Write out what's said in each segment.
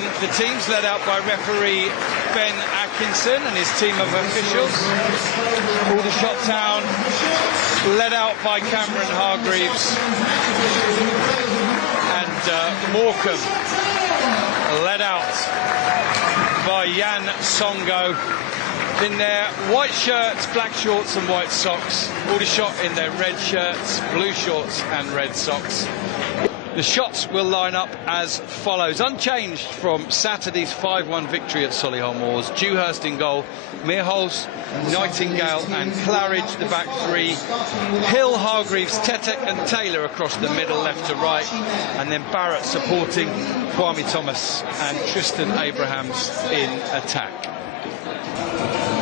the teams led out by referee Ben Atkinson and his team of officials. Aldershot Town led out by Cameron Hargreaves. And Morecambe led out by Jan Songo in their white shirts, black shorts and white socks. Aldershot in their red shirts, blue shorts and red socks. The shots will line up as follows. Unchanged from Saturday's 5-1 victory at Solihull Moors. Dewhurst in goal, Mearholes, Nightingale and Claridge, the back three. Hill, Hargreaves, Tetek and Taylor across the middle, left to right. And then Barrett supporting Kwame Thomas and Tristan Abrahams in attack.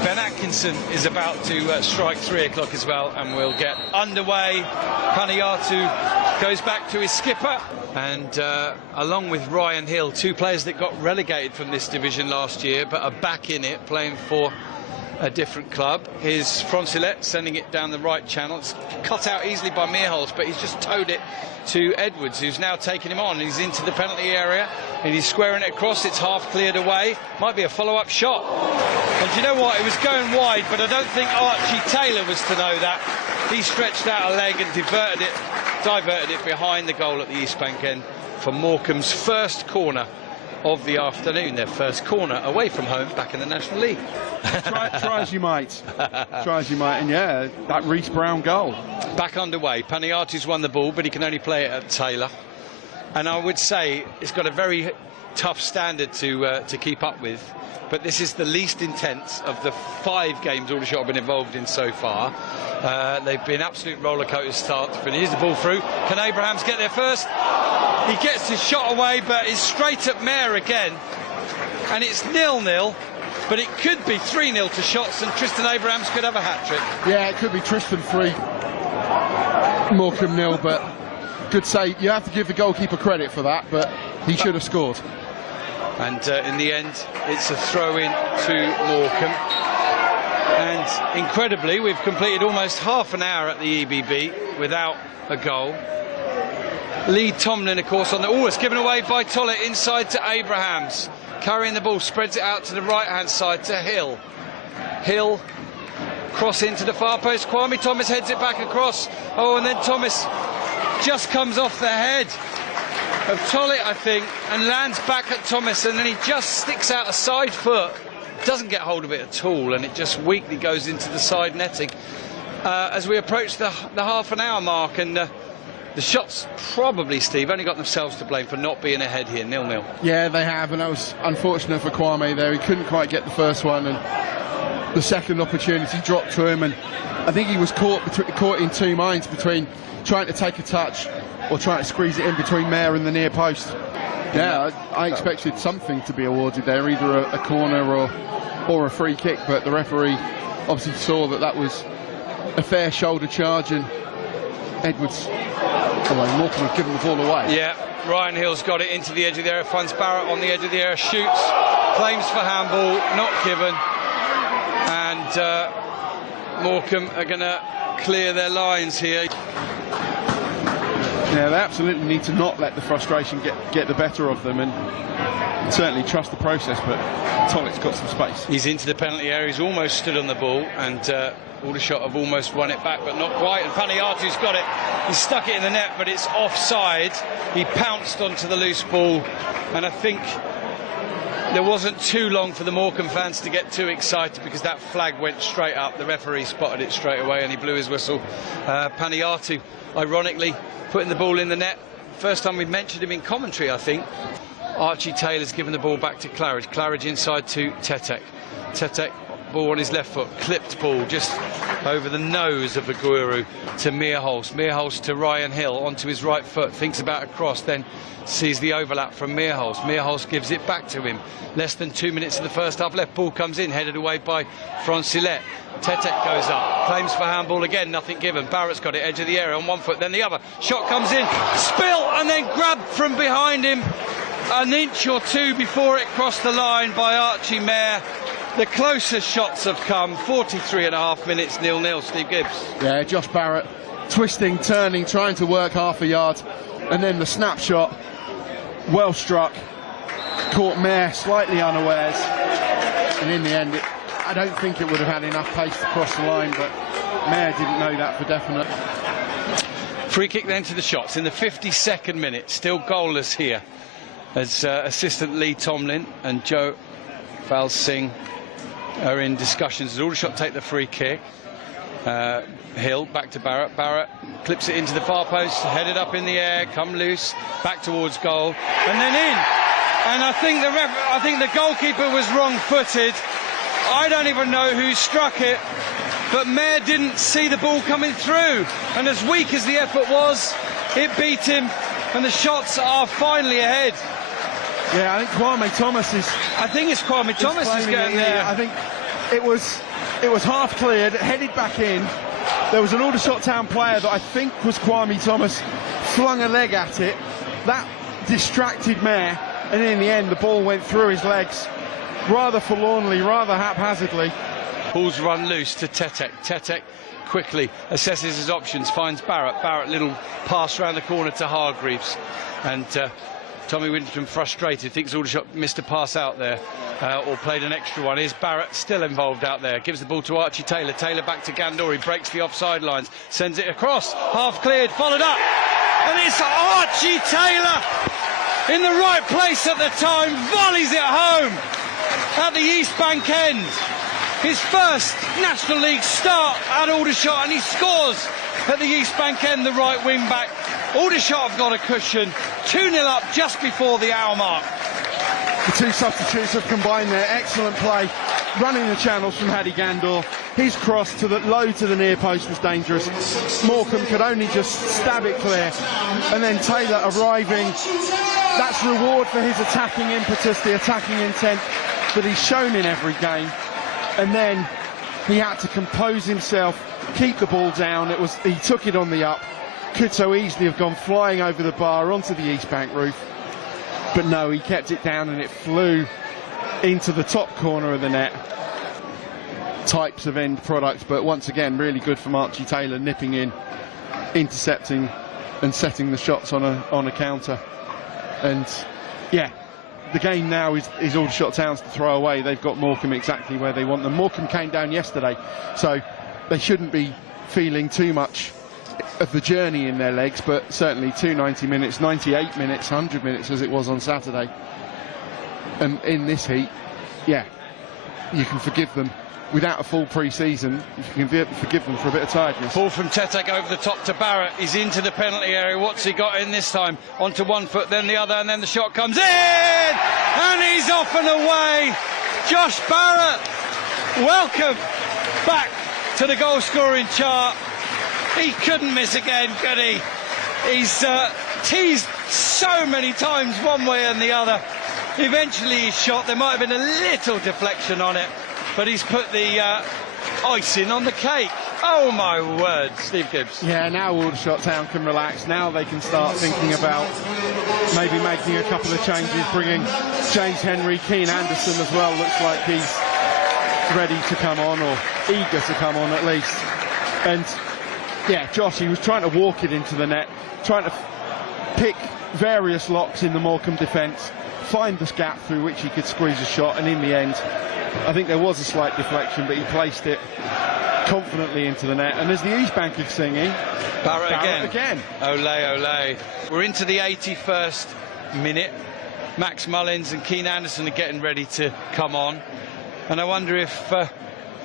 Ben Atkinson is about to strike 3 o'clock as well, and we'll get underway. Paniatu goes back to his skipper, and along with Ryan Hill, 2 players that got relegated from this division last year but are back in it, playing for a different club. Here's Francilet sending it down the right channel. It's cut out easily by Mearholes, but he's just towed it to Edwards, who's now taken him on. He's into the penalty area and he's squaring it across. It's half cleared away. Might be a follow-up shot. And you know what? It was going wide, but I don't think Archy Taylor was to know that. He stretched out a leg and diverted it behind the goal at the East Bank end for Morecambe's first corner of the afternoon, their first corner away from home back in the National League. Try as you might. Try as you might, and yeah, that Reece Brown goal. Back underway. Paniatu's won the ball, but he can only play it at Taylor. And I would say it's got a very tough standard to keep up with. But this is the least intense of the 5 games Aldershot have been involved in so far. They've been absolute roller coaster start to finish. Here's the ball through. Can Abrahams get there first? He gets his shot away, but it's straight at Mayer again. And it's 0-0, but it could be 3-0 to Shots, and Tristan Abrahams could have a hat-trick. Yeah, it could be Tristan 3, Morecambe 0, but good save. You have to give the goalkeeper credit for that, but he should have scored. And in the end, it's a throw-in to Morecambe. And incredibly, we've completed almost half an hour at the EBB without a goal. Lee Tomlin, of course, on the... Oh, it's given away by Tollett inside to Abrahams. Carrying the ball, spreads it out to the right-hand side to Hill. Hill, cross into the far post. Kwame Thomas heads it back across. Oh, and then Thomas just comes off the head of Tollett, I think, and lands back at Thomas, and then he just sticks out a side foot. Doesn't get hold of it at all, and it just weakly goes into the side netting. As we approach the half an hour mark, and the Shots probably, Steve, only got themselves to blame for not being ahead here, 0-0. Yeah, they have, and that was unfortunate for Kwame there. He couldn't quite get the first one, and the second opportunity dropped to him, and I think he was caught in 2 minds between trying to take a touch or trying to squeeze it in between Mayer and the near post. Yeah, I expected something to be awarded there, either a corner or a free kick, but the referee obviously saw that was a fair shoulder charge, and Edwards, although Morecambe have given the ball away. Yeah, Ryan Hill's got it into the edge of the area, finds Barrett on the edge of the area, shoots, claims for handball, not given, and Morecambe are going to clear their lines here. Yeah, they absolutely need to not let the frustration get the better of them, and certainly trust the process, but Tollett's got some space. He's into the penalty area, he's almost stood on the ball, and Aldershot have almost won it back, but not quite, and Paniatu's got it. He stuck it in the net, but it's offside. He pounced onto the loose ball, and I think there wasn't too long for the Morecambe fans to get too excited, because that flag went straight up. The referee spotted it straight away and he blew his whistle. Paniatu, ironically, putting the ball in the net. First time we've mentioned him in commentary, I think. Archy Taylor's given the ball back to Claridge. Claridge inside to Tetek. Tetek, ball on his left foot, clipped ball just over the nose of the Guru to Mearholes. Mearholes to Ryan Hill onto his right foot, thinks about a cross, then sees the overlap from Mearholes. Mearholes gives it back to him. Less than 2 minutes of the first half left. Ball comes in, headed away by Francilet. Tetek goes up, claims for handball again, nothing given. Barrett's got it, edge of the area on one foot, then the other. Shot comes in, spill, and then grabbed from behind him an inch or two before it crossed the line by Archie Mayer. The closest shots have come, 43.5 minutes, 0-0, Steve Gibbs. Yeah, Josh Barrett twisting, turning, trying to work half a yard, and then the snapshot, well struck, caught Mayer slightly unawares, and in the end I don't think it would have had enough pace to cross the line, but Mayer didn't know that for definite. Free kick then to the shots in the 52nd minute, still goalless here, as assistant Lee Tomlin and Joe Val Singh are in discussions. As Aldershot take the free kick. Hill back to Barrett. Barrett clips it into the far post, headed up in the air, come loose, back towards goal, and then in. And I think the goalkeeper was wrong-footed. I don't even know who struck it, but Mayer didn't see the ball coming through. And as weak as the effort was, it beat him, and the shots are finally ahead. Yeah, I think Kwame Thomas is. I think it's Kwame Thomas is getting there. I think it was half cleared, headed back in. There was an Aldershot Town player that I think was Kwame Thomas, flung a leg at it. That distracted Mayer, and in the end the ball went through his legs rather forlornly, rather haphazardly. Ball's run loose to Tetek. Tetek quickly assesses his options, finds Barrett. Barrett, little pass round the corner to Hargreaves, and Tommy Winton, frustrated, thinks Aldershot missed a pass out there, or played an extra one. Is Barrett still involved out there? Gives the ball to Archy Taylor. Taylor back to Gandor. He breaks the offside lines, sends it across, half cleared, followed up, and it's Archy Taylor in the right place at the time, volleys it home at the East Bank end. His first National League start at Aldershot, and he scores at the East Bank end, the right wing back. Aldershot have got a cushion, 2-0 up just before the hour mark. The two substitutes have combined there. Excellent play, running the channels from Hadi Gandor. His cross to the low to the near post was dangerous. Morecambe could only just stab it clear, and then Taylor arriving. That's reward for his attacking impetus, the attacking intent that he's shown in every game. And then he had to compose himself, keep the ball down. He took it on the up. Could so easily have gone flying over the bar onto the East Bank roof, but no, he kept it down and it flew into the top corner of the net. Types of end product, but once again really good from Archy Taylor, nipping in, intercepting and setting the shots on a counter. And yeah, the game now is Aldershot Town's to throw away. They've got Morecambe exactly where they want them. Morecambe came down yesterday, so they shouldn't be feeling too much of the journey in their legs, but certainly 290 minutes, 98 minutes, 100 minutes as it was on Saturday. And in this heat, yeah, you can forgive them. Without a full pre-season, you can forgive them for a bit of tiredness. Ball from Tetek over the top to Barrett. He's into the penalty area. What's he got in this time? Onto one foot, then the other, and then the shot comes in! And he's off and away! Josh Barrett, welcome back to the goal-scoring chart. He couldn't miss again, could he? He's teased so many times one way and the other. Eventually he's shot. There might have been a little deflection on it, but he's put the icing on the cake. Oh my word, Steve Gibbs. Yeah, now Aldershot Town can relax. Now they can start thinking about maybe making a couple of changes, bringing James Henry, Keane Anderson as well. Looks like he's ready to come on, or eager to come on at least. And yeah, Josh, he was trying to walk it into the net, trying to pick various locks in the Morecambe defence, find this gap through which he could squeeze a shot, and in the end, I think there was a slight deflection, but he placed it confidently into the net. And as the East Bank is singing, Barrett again. Ole, ole. We're into the 81st minute. Max Mullins and Keane Anderson are getting ready to come on. And I wonder if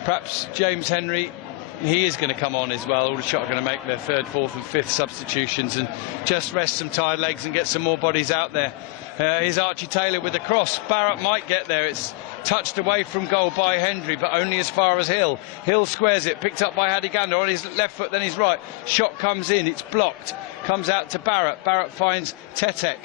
perhaps James Henry, he is going to come on as well. Aldershot are going to make their third, fourth and fifth substitutions and just rest some tired legs and get some more bodies out there. Here's Archy Taylor with the cross. Barrett might get there. It's touched away from goal by Henry, but only as far as Hill. Hill squares it, picked up by Hadi Gandor on his left foot, then his right. Shot comes in, it's blocked. Comes out to Barrett. Barrett finds Tetek.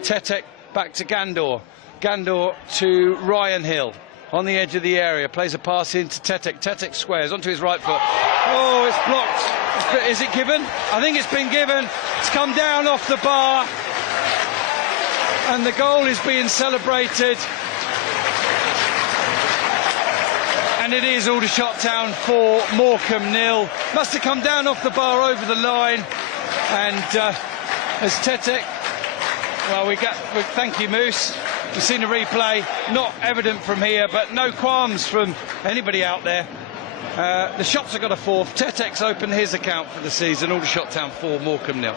Tetek back to Gandor. Gandor to Ryan Hill. On the edge of the area, plays a pass into Tetek. Tetek squares onto his right foot. Oh, it's blocked. Is it given? I think it's been given. It's come down off the bar. And the goal is being celebrated. And it is Aldershot Town 4, Morecambe 0. Must have come down off the bar over the line. And as Tetek, well, thank you, Moose. We've seen a replay, not evident from here, but no qualms from anybody out there. The shots have got a fourth. Tetek's opened his account for the season. Aldershot Town 4, Morecambe 0.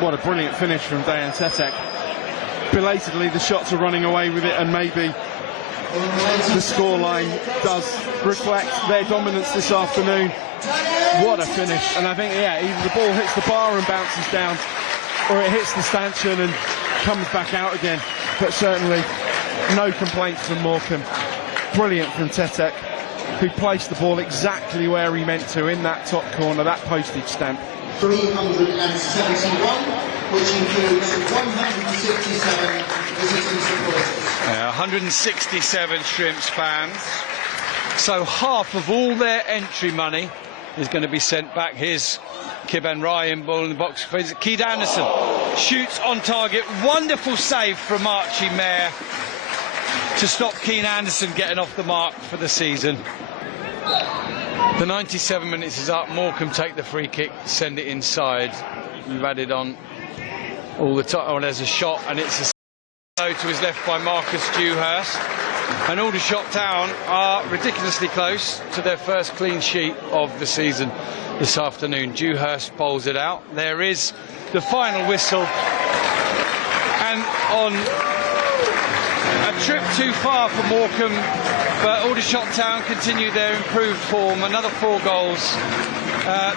What a brilliant finish from Dejan Tetek. Belatedly, the shots are running away with it, and maybe the scoreline does reflect their dominance this afternoon. What a finish. And I think, yeah, either the ball hits the bar and bounces down, or it hits the stanchion and comes back out again. But certainly no complaints from Morecambe. Brilliant from Tetek, who placed the ball exactly where he meant to, in that top corner, that postage stamp. 371, which includes 167 visiting supporters. 167 Shrimps fans. So half of all their entry money is going to be sent back. Here's Kiban Ryan, ball in the box. Keith Anderson shoots on target. Wonderful save from Archy Taylor to stop Keane Anderson getting off the mark for the season. The 97 minutes is up. Morecambe take the free kick, send it inside. We've added on all the time. Oh, there's a shot, and it's a to his left by Marcus Dewhurst. And Aldershot Town are ridiculously close to their first clean sheet of the season this afternoon. Dewhurst bowls it out. There is the final whistle, and on a trip too far for Morecambe, but Aldershot Town continue their improved form. Another 4 goals.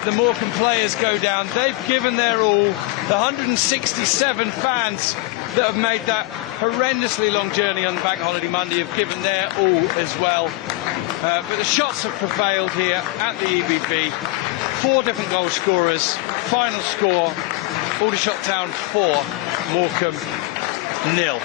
The Morecambe players go down. They've given their all. The 167 fans that have made that horrendously long journey on Bank Holiday Monday have given their all as well. But the shots have prevailed here at the EBB. 4 different goal scorers. Final score, Aldershot Town 4, Morecambe 0.